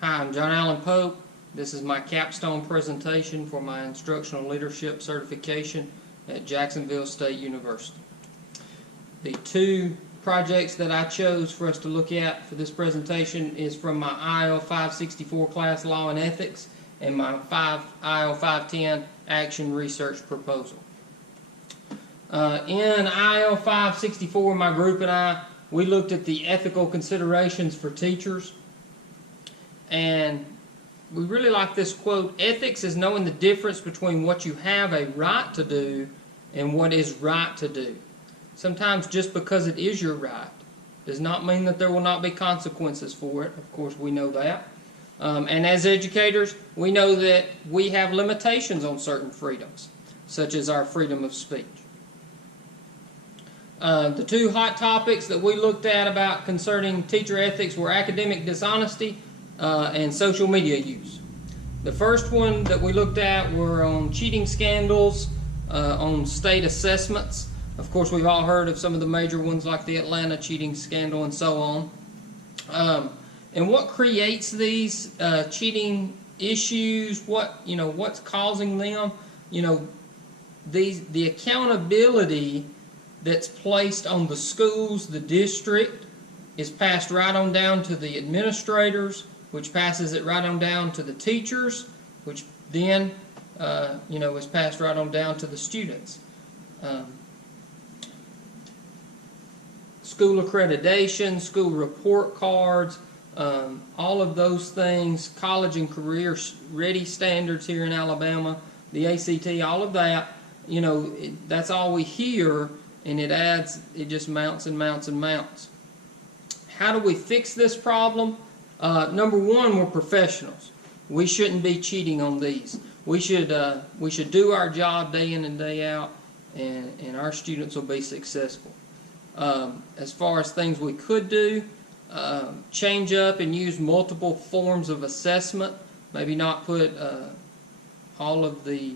Hi, I'm John Allen Pope. This is my capstone presentation for my Instructional Leadership Certification at Jacksonville State University. The two projects that I chose for us to look at for this presentation is from my IL 564 class, Law and Ethics, and my IL 510 Action Research Proposal. In IL 564, my group and I, we looked at the ethical considerations for teachers. And we really like this quote: ethics is knowing the difference between what you have a right to do and what is right to do. Sometimes just because it is your right does not mean that there will not be consequences for it. Of course, we know that. And as educators, we know that we have limitations on certain freedoms, such as our freedom of speech. The two hot topics that we looked at about concerning teacher ethics were academic dishonesty and social media use. The first one that we looked at were on cheating scandals, on state assessments. Of course, we've all heard of some of the major ones like the Atlanta cheating scandal and so on. And what creates these cheating issues? What's causing them? The accountability that's placed on the schools, the district, is passed right on down to the administrators, which passes it right on down to the teachers, which then is passed right on down to the students. School accreditation, school report cards, all of those things, college and career ready standards here in Alabama, the ACT, all of that, that's all we hear, and it just mounts and mounts and mounts. How do we fix this problem? Number one, we're professionals. We shouldn't be cheating on these. We should do our job day in and day out, and our students will be successful. As far as things we could do, change up and use multiple forms of assessment. Maybe not put all of the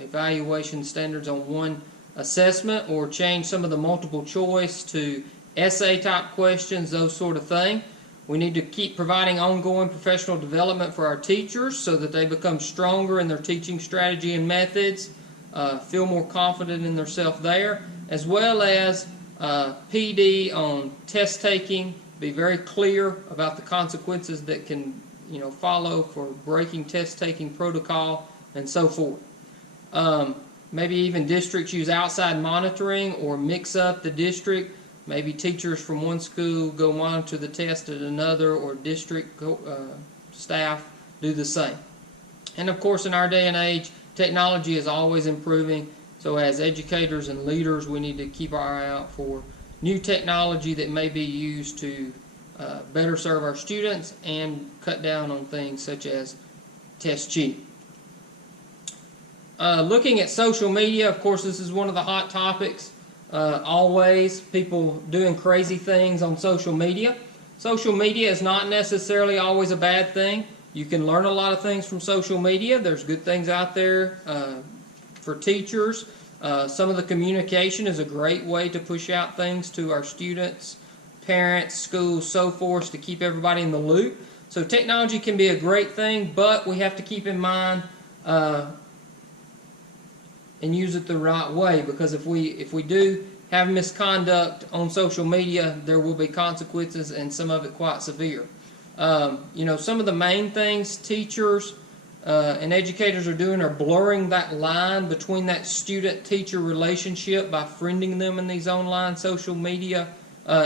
evaluation standards on one assessment, or change some of the multiple choice to essay type questions, those sort of thing. We need to keep providing ongoing professional development for our teachers so that they become stronger in their teaching strategy and methods, feel more confident in themselves there, as well as PD on test taking. Be very clear about the consequences that can follow for breaking test taking protocol and so forth. Maybe even districts use outside monitoring or mix up the district. Maybe teachers from one school go monitor the test at another, or district staff do the same. And of course, in our day and age, technology is always improving. So as educators and leaders, we need to keep our eye out for new technology that may be used to better serve our students and cut down on things such as test cheating. Looking at social media, of course, this is one of the hot topics. Always people doing crazy things on social media. Social media is not necessarily always a bad thing. You can learn a lot of things from social media. There's good things out there for teachers. Some of the communication is a great way to push out things to our students, parents, schools, so forth, to keep everybody in the loop. So technology can be a great thing, but we have to keep in mind and use it the right way, because if we do have misconduct on social media, there will be consequences, and some of it quite severe. Some of the main things teachers and educators are doing are blurring that line between that student-teacher relationship by friending them in these online social media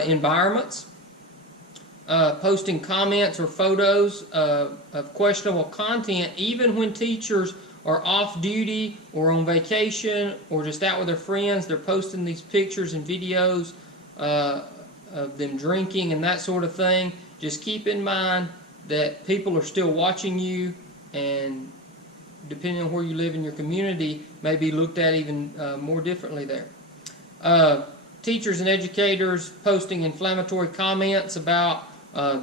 environments. Posting comments or photos of questionable content, even when teachers are off duty or on vacation or just out with their friends. They're posting these pictures and videos of them drinking and that sort of thing. Just keep in mind that people are still watching you, and depending on where you live in your community, may be looked at even more differently there. Teachers and educators posting inflammatory comments about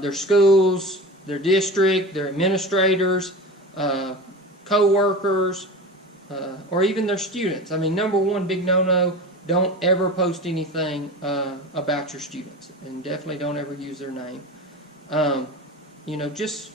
their schools, their district, their administrators, co-workers, or even their students. I mean, number one big no-no, don't ever post anything about your students, and definitely don't ever use their name. Just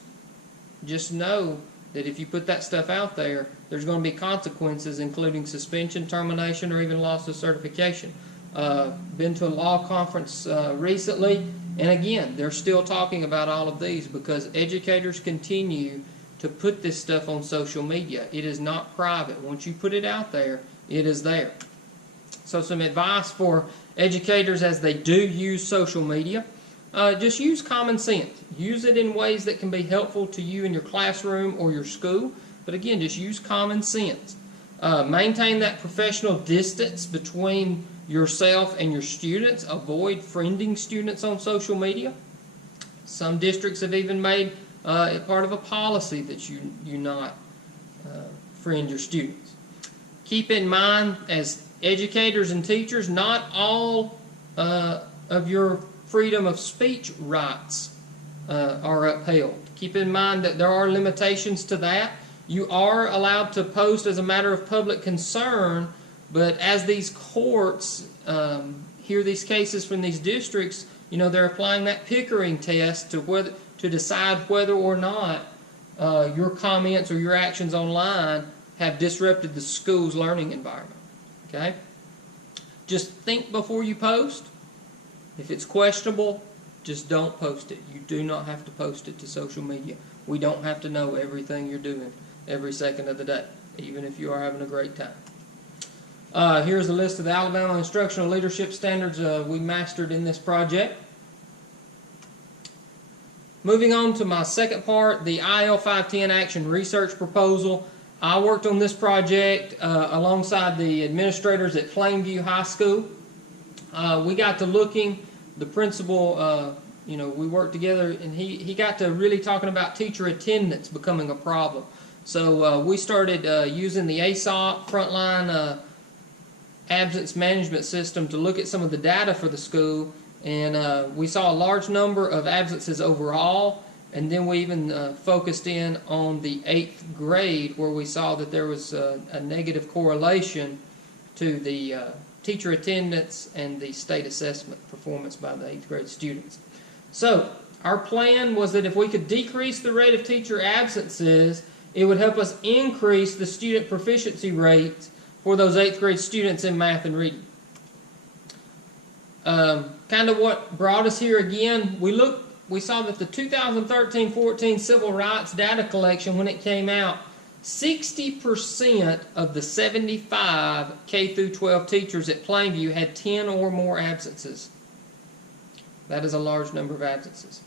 just know that if you put that stuff out there, there's going to be consequences, including suspension, termination, or even loss of certification. Been to a law conference recently, and again, they're still talking about all of these because educators continue to put this stuff on social media. It is not private. Once you put it out there, it is there. So some advice for educators as they do use social media. Just use common sense. Use it in ways that can be helpful to you in your classroom or your school. But again, just use common sense. Maintain that professional distance between yourself and your students. Avoid friending students on social media. Some districts have even made it part of a policy that you not friend your students. Keep in mind, as educators and teachers, not all of your freedom of speech rights are upheld. Keep in mind that there are limitations to that. You are allowed to post as a matter of public concern, but as these courts hear these cases from these districts, they're applying that Pickering test to decide whether or not your comments or your actions online have disrupted the school's learning environment. Okay? Just think before you post. If it's questionable, just don't post it. You do not have to post it to social media. We don't have to know everything you're doing every second of the day, even if you are having a great time. Here's a list of the Alabama Instructional Leadership Standards we mastered in this project. Moving on to my second part, the IL 510 Action Research Proposal. I worked on this project alongside the administrators at Plainview High School. We got to looking, the principal, we worked together, and he got to really talking about teacher attendance becoming a problem. So we started using the ASOP Frontline Absence Management System to look at some of the data for the school, and we saw a large number of absences overall, and then we even focused in on the 8th grade where we saw that there was a negative correlation to the teacher attendance and the state assessment performance by the 8th grade students. So our plan was that if we could decrease the rate of teacher absences, it would help us increase the student proficiency rates for those 8th grade students in math and reading. Kind of what brought us here again, we saw that the 2013-14 civil rights data collection, when it came out, 60% of the 75 K through 12 teachers at Plainview had 10 or more absences. That is a large number of absences.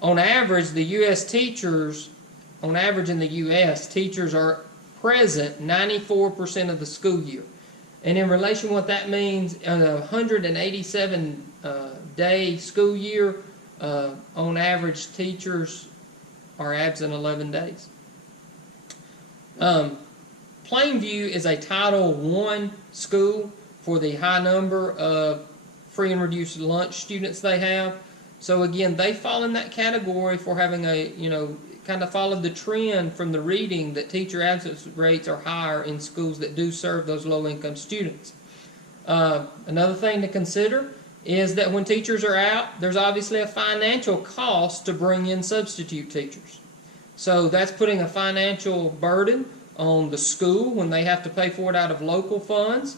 On average, the U.S. teachers, on average in the U.S., teachers are present 94% of the school year. And in relation to what that means, a 187 day school year, on average, teachers are absent 11 days. Plainview is a Title I school for the high number of free and reduced lunch students they have. So again, they fall in that category for having kind of followed the trend from the reading that teacher absence rates are higher in schools that do serve those low-income students. Another thing to consider is that when teachers are out, there's obviously a financial cost to bring in substitute teachers. So that's putting a financial burden on the school when they have to pay for it out of local funds,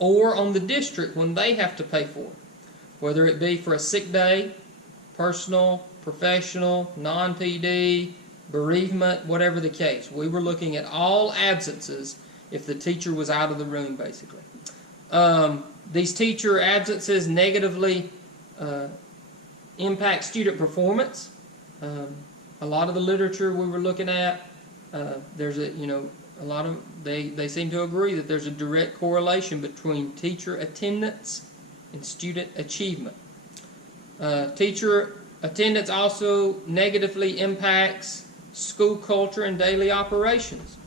or on the district when they have to pay for it, whether it be for a sick day, personal, professional, non-PD, bereavement, whatever the case. We were looking at all absences if the teacher was out of the room, basically. These teacher absences negatively impact student performance. A lot of the literature we were looking at, there's a lot of they seem to agree that there's a direct correlation between teacher attendance and student achievement. Teacher attendance also negatively impacts school culture and daily operations.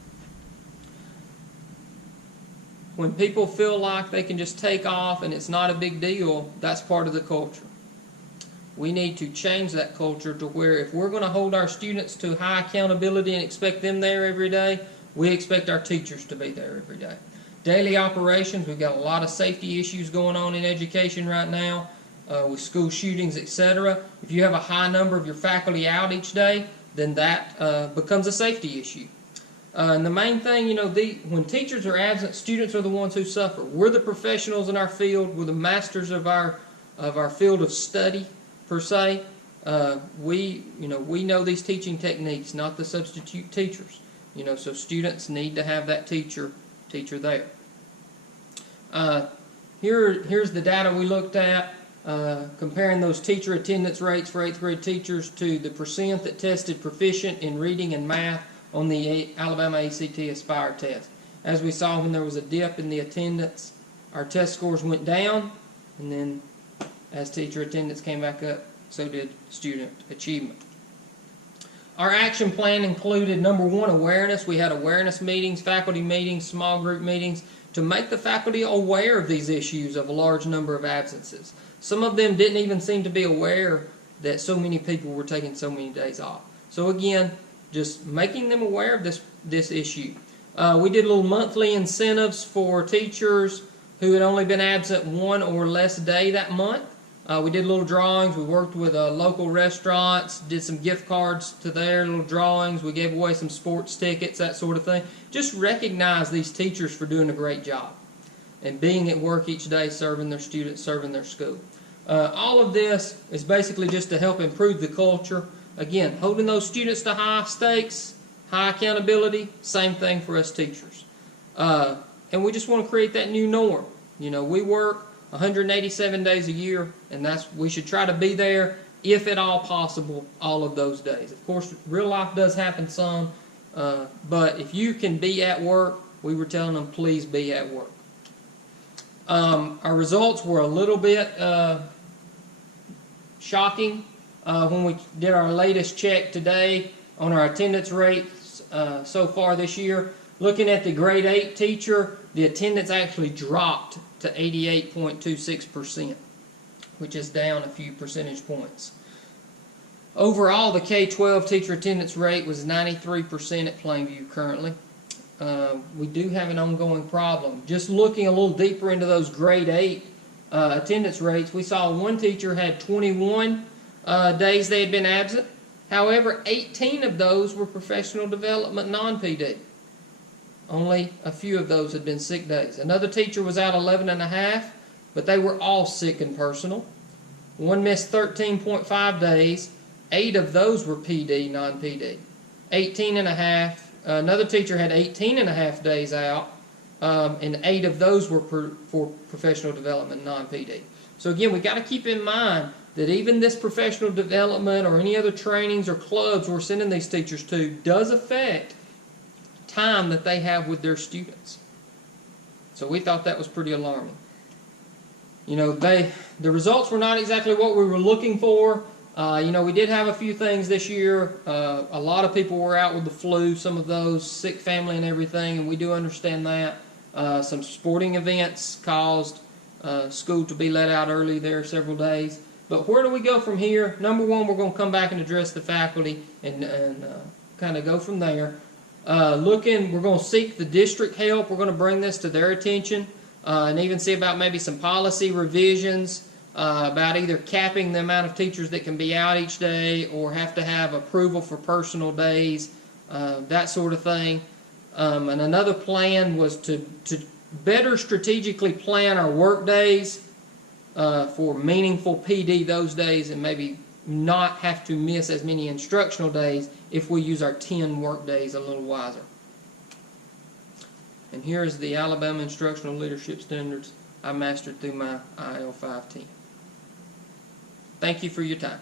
When people feel like they can just take off and it's not a big deal, that's part of the culture. We need to change that culture to where if we're going to hold our students to high accountability and expect them there every day, we expect our teachers to be there every day. Daily operations, we've got a lot of safety issues going on in education right now with school shootings, etc. If you have a high number of your faculty out each day, then that becomes a safety issue. And the main thing, when teachers are absent, students are the ones who suffer. We're the professionals in our field. We're the masters of our field of study, per se. We know these teaching techniques, not the substitute teachers. So students need to have that teacher there. Here's the data we looked at, comparing those teacher attendance rates for 8th grade teachers to the percent that tested proficient in reading and math on the Alabama ACT Aspire test. As we saw, when there was a dip in the attendance, our test scores went down, and then as teacher attendance came back up, so did student achievement. Our action plan included, number one, awareness. We had awareness meetings, faculty meetings, small group meetings to make the faculty aware of these issues of a large number of absences. Some of them didn't even seem to be aware that so many people were taking so many days off. So again, just making them aware of this issue. We did little monthly incentives for teachers who had only been absent one or less day that month. We did little drawings. We worked with local restaurants, did some gift cards to their little drawings. We gave away some sports tickets, that sort of thing. Just recognize these teachers for doing a great job and being at work each day, serving their students, serving their school. All of this is basically just to help improve the culture. Again, holding those students to high stakes, high accountability, same thing for us teachers. And we just want to create that new norm. We work 187 days a year, and we should try to be there, if at all possible, all of those days. Of course, real life does happen some, but if you can be at work, we were telling them, please be at work. Our results were a little bit shocking. When we did our latest check today on our attendance rates so far this year, looking at the grade 8 teacher, the attendance actually dropped to 88.26%, which is down a few percentage points. Overall, the K-12 teacher attendance rate was 93% at Plainview currently. We do have an ongoing problem. Just looking a little deeper into those grade 8 attendance rates, we saw one teacher had 21 days they had been absent. However, 18 of those were professional development non-PD. Only a few of those had been sick days. Another teacher was out 11 and a half, but they were all sick and personal. One missed 13.5 days. 8 of those were PD, non-PD. 18 and a half. Another teacher had 18 and a half days out, and 8 of those were for professional development, non-PD. So again, we got to keep in mind that even this professional development or any other trainings or clubs we're sending these teachers to does affect time that they have with their students. So we thought that was pretty alarming. The results were not exactly what we were looking for. We did have a few things this year. A lot of people were out with the flu, some of those, sick family and everything, and we do understand that. Some sporting events caused school to be let out early there several days. But where do we go from here? Number one, we're going to come back and address the faculty and kind of go from there. We're going to seek the district help. We're going to bring this to their attention and even see about maybe some policy revisions about either capping the amount of teachers that can be out each day or have to have approval for personal days, that sort of thing. And another plan was to better strategically plan our work days for meaningful PD those days and maybe not have to miss as many instructional days if we use our 10 work days a little wiser. And here is the Alabama Instructional Leadership Standards I mastered through my IL 510. Thank you for your time.